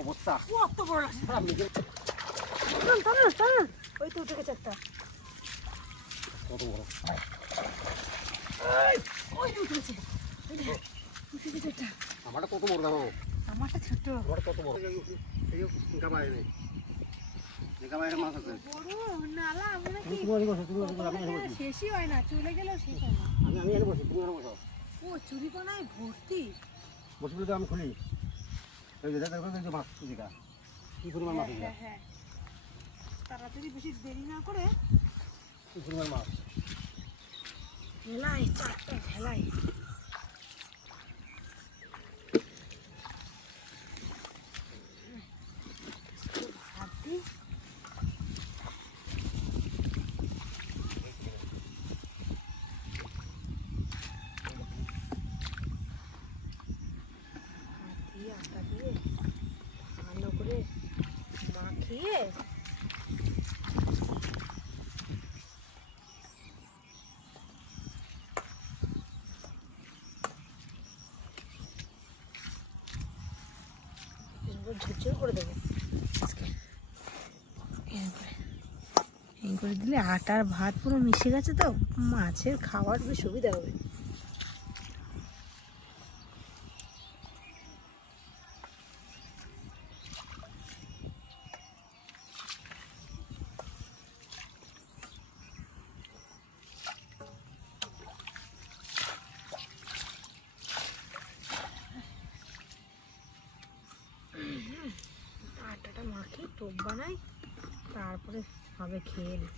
অবস্থা কত বড় লাগছে। ওই তো উঠে গেছে একটা। কত বড় ওই তো উঠে গেছে। উঠে গেছে একটা। আমারটা কত বড় দেখো। আমারটা ছোট। আমার কত বড় এই গাবায় নেই গাবায়ের মাছ আছে বড় নালা আমরা কি আমি শেষই হয় না, চলে গেলেও শেষ হয় না। আমি এনে বসি তুমি এনে বসো। ও চুরিপানায় ভর্তি। বসে বসে আমি খুলি এই যে দেখো এই যে মাছ দিকা কি পরিমাণ মাছ হ্যাঁ হ্যাঁ, তাড়াতাড়ি বেশি দেরি না করে কি পরিমাণ মাছ ভেলাই চারটা ভেলাই। ভাবি আটা দিয়ে ভালো করে মাখিয়ে ঝুরঝুর করে দেবো আজকে। এই করে দিলে আটার ভাত পুরো মিশে গেছে, তো মাছের খাওয়ার বেশ সুবিধা হবে। আটাটা মাখিয়ে টোপ বানাই, তারপরে হবে খেয়ে নি।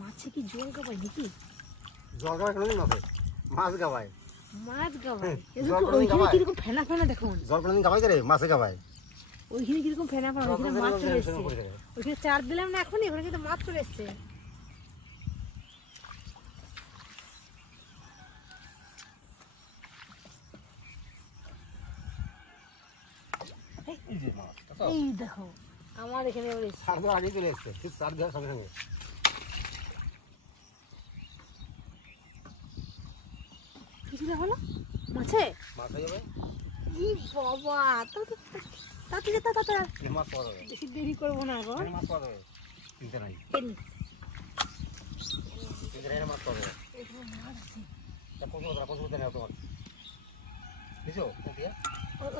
মাছে কি জল গাবাই নাকি? জল গাবায় কোনোদিন মাছে মাছ গাবায় মাছ গাবাই। জল ওইখানে কিরকম ফেনা ফেনা দেখুন। জল কোনোদিন গাবাই রে মাছে গাবায় ওইখানে কিরকম ফেনা ফেনা, ওইখানে মাছ চলে এসছে। ওইখানে চার দিলাম না এখনই, ওখানে কিন্তু মাছ চলে এসছে। এই দেখো আমার এখানে এবার এসছে। সার দেওয়ার আগে চলে এসছে, ঠিক সার দেওয়ার সঙ্গে সঙ্গে কিছু না হলো মাছে মাছ হয়ে যাবে। ই বাবা, তাড়াতাড়ি তাড়াতাড়ি মাছ পাওয়া যাবে, বেশি দেরি করবো না এখন। মাছ পাওয়া যাবে, চিন্তা নাই মাছ পাওয়া যাবে। পশু নেই তোমার বুঝছো?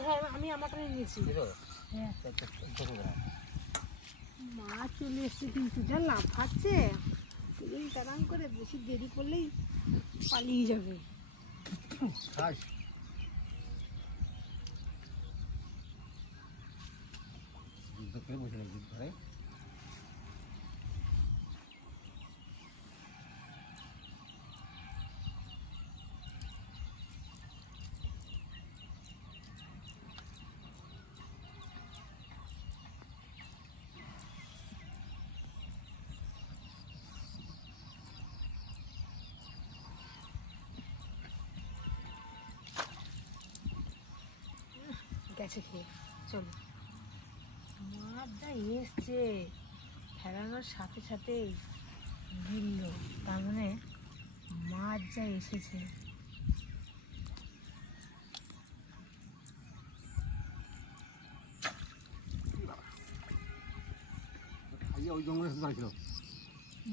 হ্যাঁ আমি আমারটা নিয়েছি। হ্যাঁ মাছ চলে এসছে, কিন্তু যা লাফাচ্ছে তুই তাড়াম করে, বেশি দেরি করলেই পালিয়ে যাবে। গেছে খেয়ে চলো। মাছটা এসছে, ফেলানোর সাথে সাথেই গিলল, তার মানে মাছ যা এসেছে। ওই জঙ্গলে ছিল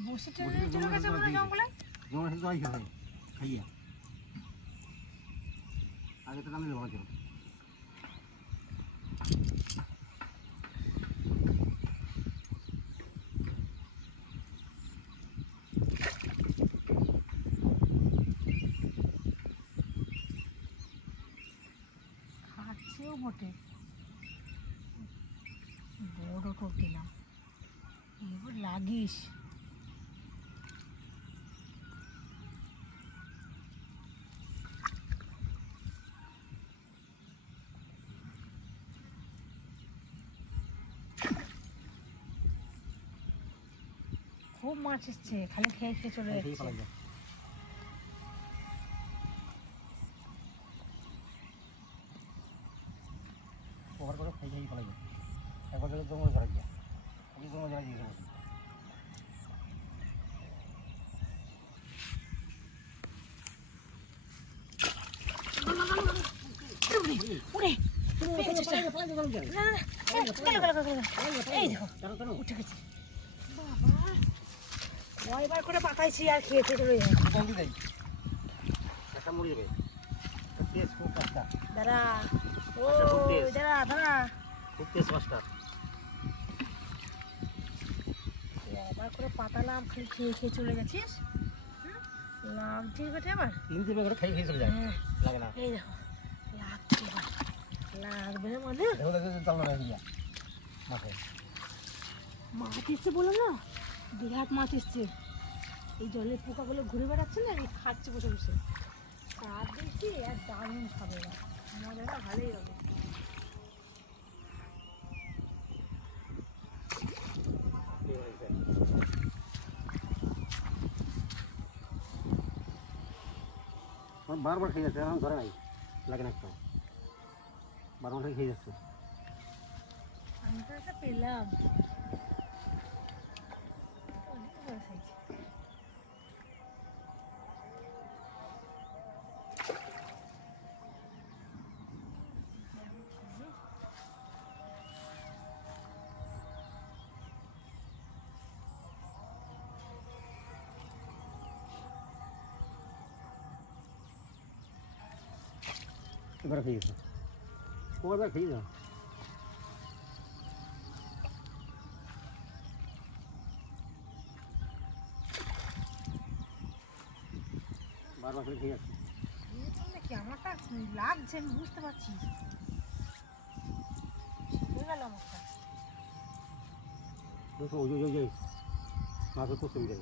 বসে চলে গেছে জঙ্গলে। জঙ্গলে খাইয়া আগে তো নামে দেওয়া ছিল। খাচ্ছেও বটে, বড় টোপ দিলাম, এবার লাগিস। খুব মাছ এসছে, খালি খেয়ে খেয়ে চলে যাচ্ছে। ওভার করে খাই খাই ফেলা যায় একবার ধরে জঙ্গল ধরা গিয়া আমি জঙ্গল ধরা গিয়েছে বসে উড়ে এই দেখো উঠে গেছে বাবা, কয়বার করে পাকাইছি আর খেয়েছে চলে যায়। জলদি যাই একটা মরে যাবে তেজ খুব কাজটা দাঁড়া ও দাঁড়া দাঁড়া খুব তেজ মাছটা কয়বার করে পাতালাম, খালি খেয়ে খেয়ে চলে গেছিস। লাগছে বেটে আবার 3 করে খাই খাই চলে যায় লাগে না এই দেখো লাগছে লাগবে না মানে দেখো দেখো চাল না গিয়া মাঠে মাছ এসছে বলো না, বিরাট মাছ এসছে। এই জলের পোকাগুলো ঘুরে বেড়াচ্ছে না, এই খাচ্ছে বসে বসে। কার দেখছি আর দারুণ খাবে না, মজাটা ভালোই হবে। বারবার খেয়ে যাচ্ছে এখন ধরে নাই লাগে না একটা বারবার খেয়ে যাচ্ছে আমি তো একটা পেলাম অনেক বড় সাইজ। এবার খেয়ে গেছে কবার খেয়ে যাও বারবার করে খেয়ে যাচ্ছে নাকি আমারটা লাগছে, আমি বুঝতে পারছি। শিখে গেল আমারটা। দেখো ওই ওই ওই মাছের খুব সুবিধা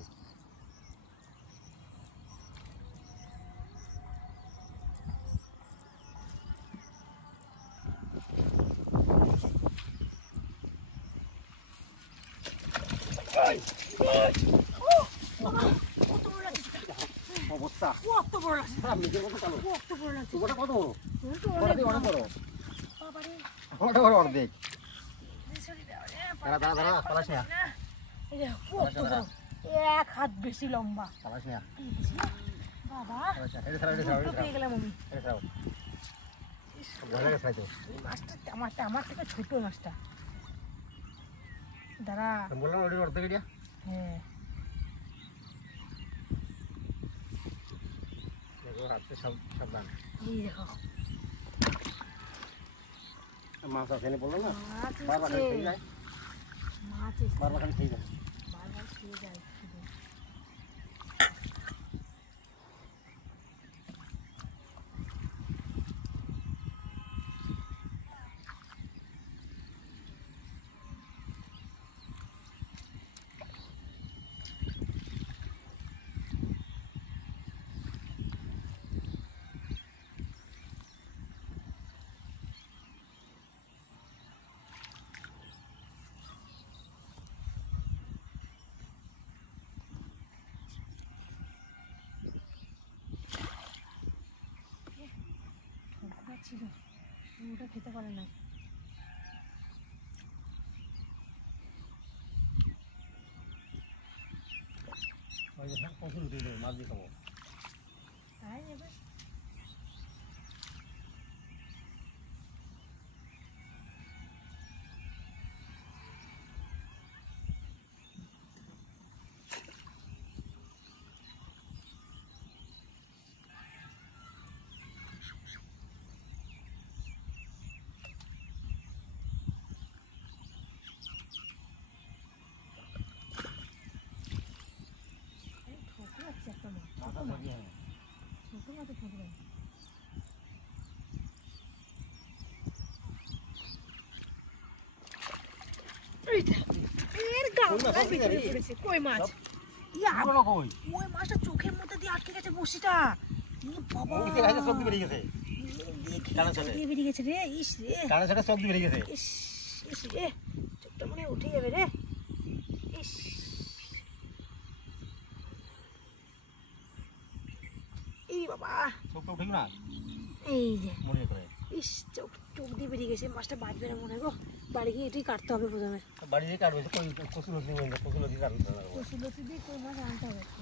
অবস্থা কত বড় লাগছে, নিজের মতো চালো কত বড় লাগছে। ওটা কত অনেক অনেক বড় বাবারে, ওটা বড় অর্ধেক শরীরে দাঁড়া দাঁড়া দাঁড়া পালাস না এই দেখো কত বড়, 1 হাত বেশি লম্বা। পালাস না বাবা এটা ছাড়া এটা ছাড়া ছোট পেয়ে গেলাম আমি। এটা ছাড়া ভালো লাগে খাইতে এই মাছটা আমার থেকে ছোট মাছটা। দাঁড়া বললাম ওটা অর্ধেক এটা হ্যাঁ দেখো হাতে সাবধান এই দেখো মাছ আছে না বললাম না মাছ বারবার এসছে, খেয়ে যায় মাছ এসছে, বারবার খেয়ে যায় বারবার খেয়ে যায় শুধু। ঠোকরা ছিল, ওটা খেতে পারে না। ওই যে প্রচুর উঠে যাবে মাছ দিয়ে খাবো তাই এবার ঠোকরা আছে একটা মাছ, মাথা ধরিয়ে হবে ছোট মাছ ঠোকরা। এইটা এর গামলা ভিতরে পড়েছে কই মাছ। ইয়া বলো কই ওই মাছটা চোখের মধ্যে দিয়ে আটকে গেছে বসিটা। ই বাবা ওই যে খাইছে সব দিয়ে বেরিয়ে গেছে টানা চোখ ছেড়ে দিয়ে বেরিয়ে গেছে রে, ইস রে টানা ছেড়ে সব দিয়ে বেরিয়ে গেছে ইস ইস রে, চোখটা মনে হয় উঠে যাবে রে। ইস এই বাবা চোখটা উঠে না এই যে মনে করে ইস চোখ চোখ দিয়ে বেরিয়ে গেছে মাছটা বাঁচবে না মনে হয় গো বাড়ি গিয়ে এটাই কাটতে হবে প্রথমে বাড়ি থেকে কাটবে কচুলতি কাটবে কচুলতি দিয়ে কই মাছ আনতে হবে একটু।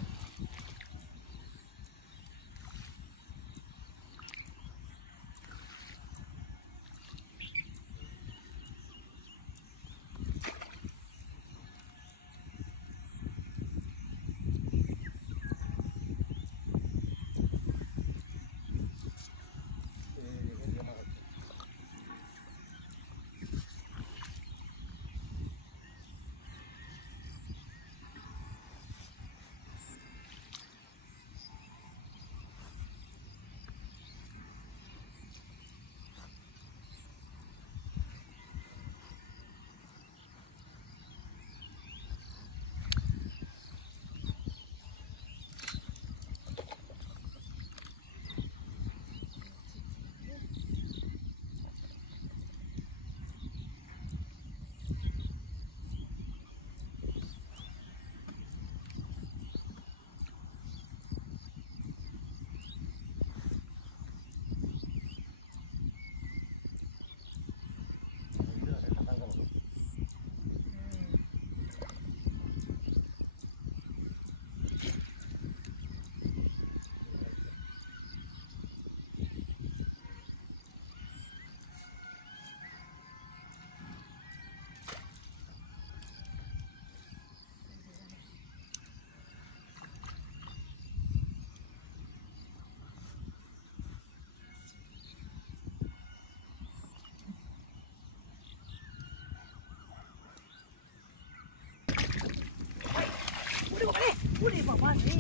ওরে বাবা রে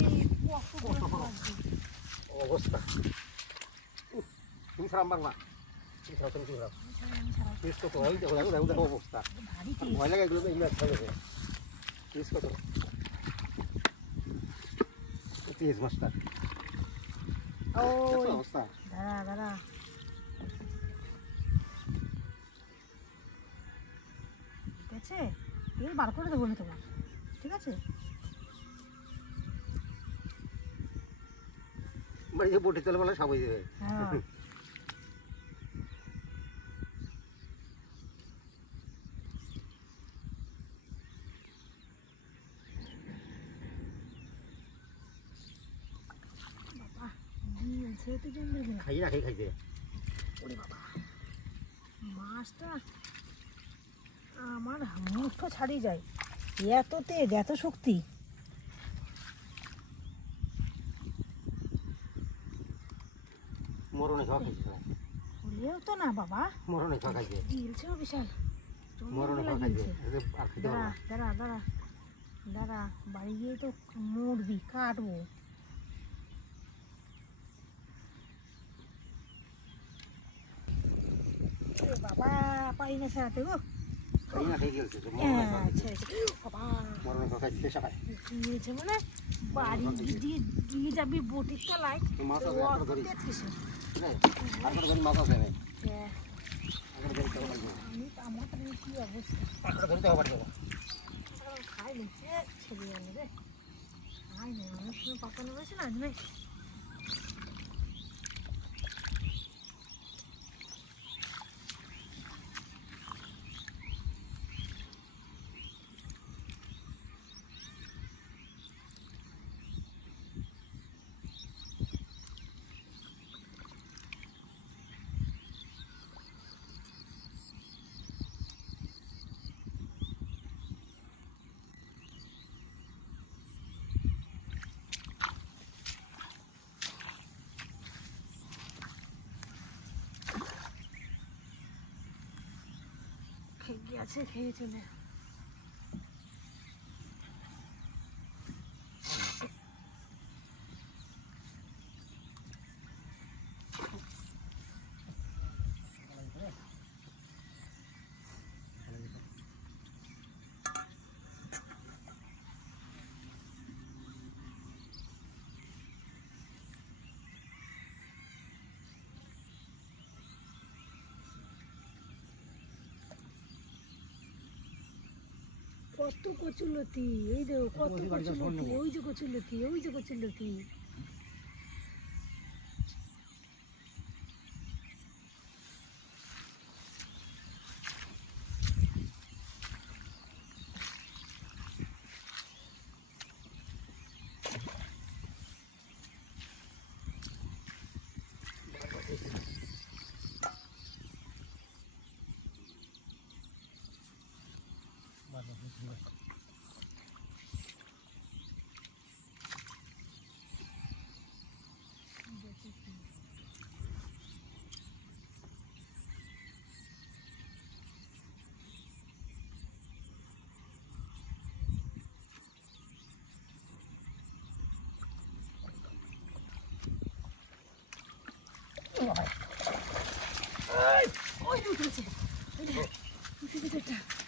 কত বড় মাছ। অবস্থা তুমি খারাপ বাংলা তুমি খারাপ তুমি খারাপ টেস্ট কত হয় দেখো দেখো দেখো দেখো অবস্থা ভারী ভয় লাগে এগুলো ইংলিশ খাবে টেস্ট কত তেজ মাছটা ও অবস্থা দাঁড়া দাঁড়া ঠিক আছে তেল বার করে দেবো না তোমার ঠিক আছে বাড়িতে বটি তেল বলে সবাই দেবে হ্যাঁ বাবা দিয়েছে তো জঙ্গল খাই না খাইছে ওরে বাবা মাছটা আমার মুখটা ছাড়িয়ে যায় এত তেজ এত শক্তি মরণে খাওয়া খাইছে হলেও তো না বাবা মরণে খাওয়া খাইছে দিলছেও বিশাল মরণে খাওয়া খাইছে আর খেতে দাঁড়া পারবো দাঁড়া দাঁড়া দাঁড়া বাড়ি গিয়ে তো মরবি কাটবো এ বাবা পারি না ছাড়াতে গো খাই না খাই গেছে হ্যাঁ ছেড়েছে বাবা মরণে খাওয়া খাইছে সবাই দিয়েছে মানে বাড়ি দিয়ে দিয়ে যাবি বটির তলায় মাছ তো আছে অত একটা ধরি তেজ কিসে? ঠিক আছে আর কোনো ধরি মাছ আছে হ্যাঁ, আগে ধরি তো পারবো আমার তো কি অবস্থা পাঁচটা ধরতে হবে পারবো খাই নিচ্ছে ছেড়ে গেল রে খাই না অনেক সময় পাকানো রয়েছে না আজ নাকি খেয়ে আছে খেয়ে চলে কত কচুলতি এই দেখো কত কচুলতি ওই যে কচুলতি ওই যে কচুলতি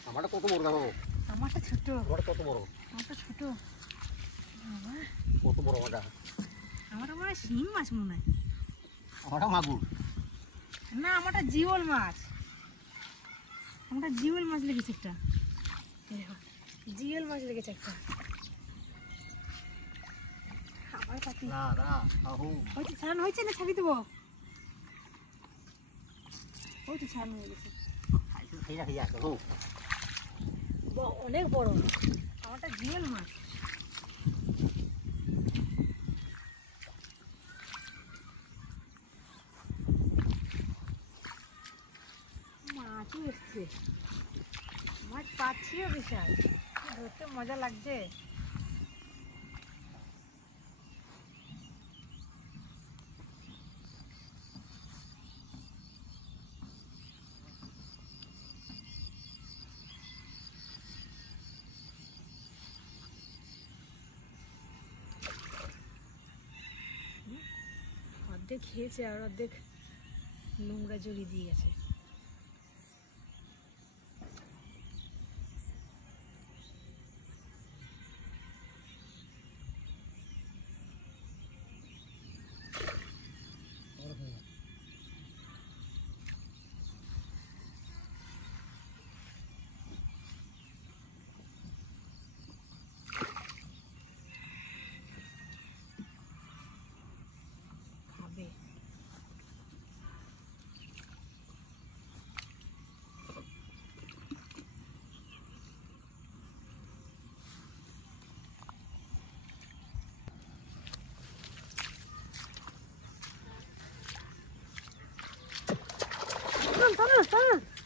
আমারটা কত বড় দেখো, আমারটা ছোট, তোমারটা কত বড়, আমারটা ছোট। বাবা, কত বড় আমারটা। আমারটা মনে হয় শিং মাছ মনে হয়। আমারটা মাগুর। না, আমারটা জিওল মাছ। আমারটা জিওল মাছ লেগেছে একটা। এই দেখো, জিওল মাছ লেগেছে একটা। আমার পাতি না না আহু হয়েছে, ছাড়ানো হয়েছে না ছাড়িয়ে দেবো? ওই তো ছাড়ানো হয়ে গেছে। খেয়ে খেয়ে আসো হো। অনেক বড় আমারটা জিওল মাছ। মাছও এসছে, মাছ পাচ্ছিও বিশাল, ধরতে মজা লাগছে। অর্ধেক খেয়েছে আর অর্ধেক নোংরা জড়িয়ে দিয়ে গেছে। খাবে।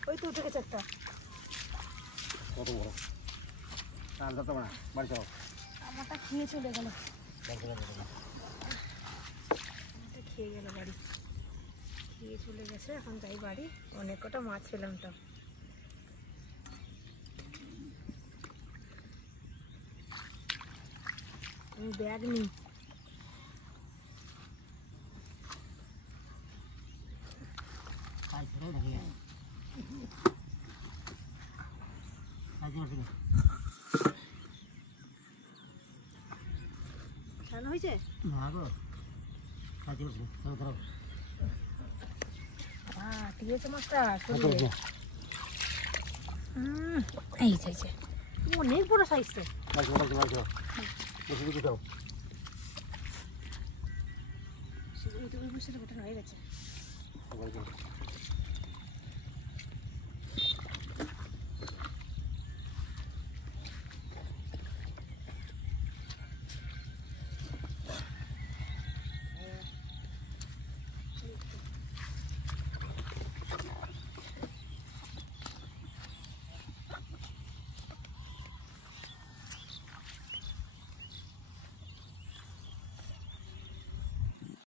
ওই তো উঠে গেছে একটা। কত বড়, আর যত বড় বাড়ি যাও। আমারটা খেয়ে চলে গেল, বাড়ি যাও, বাড়ি যাও। আমারটা খেয়ে গেল বাড়ি, খেয়ে চলে গেছে। এখন যাই বাড়ি, অনেক কটা মাছ পেলাম তো। আমি ব্যাগ নিই। খাই ছেড়ে দেখি ছাড়ানো হয়েছে? না গো, খাইতে বসে ধরো। হ্যাঁ, ঠিক আছে মাছটা শরীরে। এই চাইছে, অনেক বড় সাইজ তো। বাড়ি যাও, বাড়ি যাও, বেশি দিকে যাও। ওই বছরে ওটা হয়ে গেছে। বাড়ি যাও।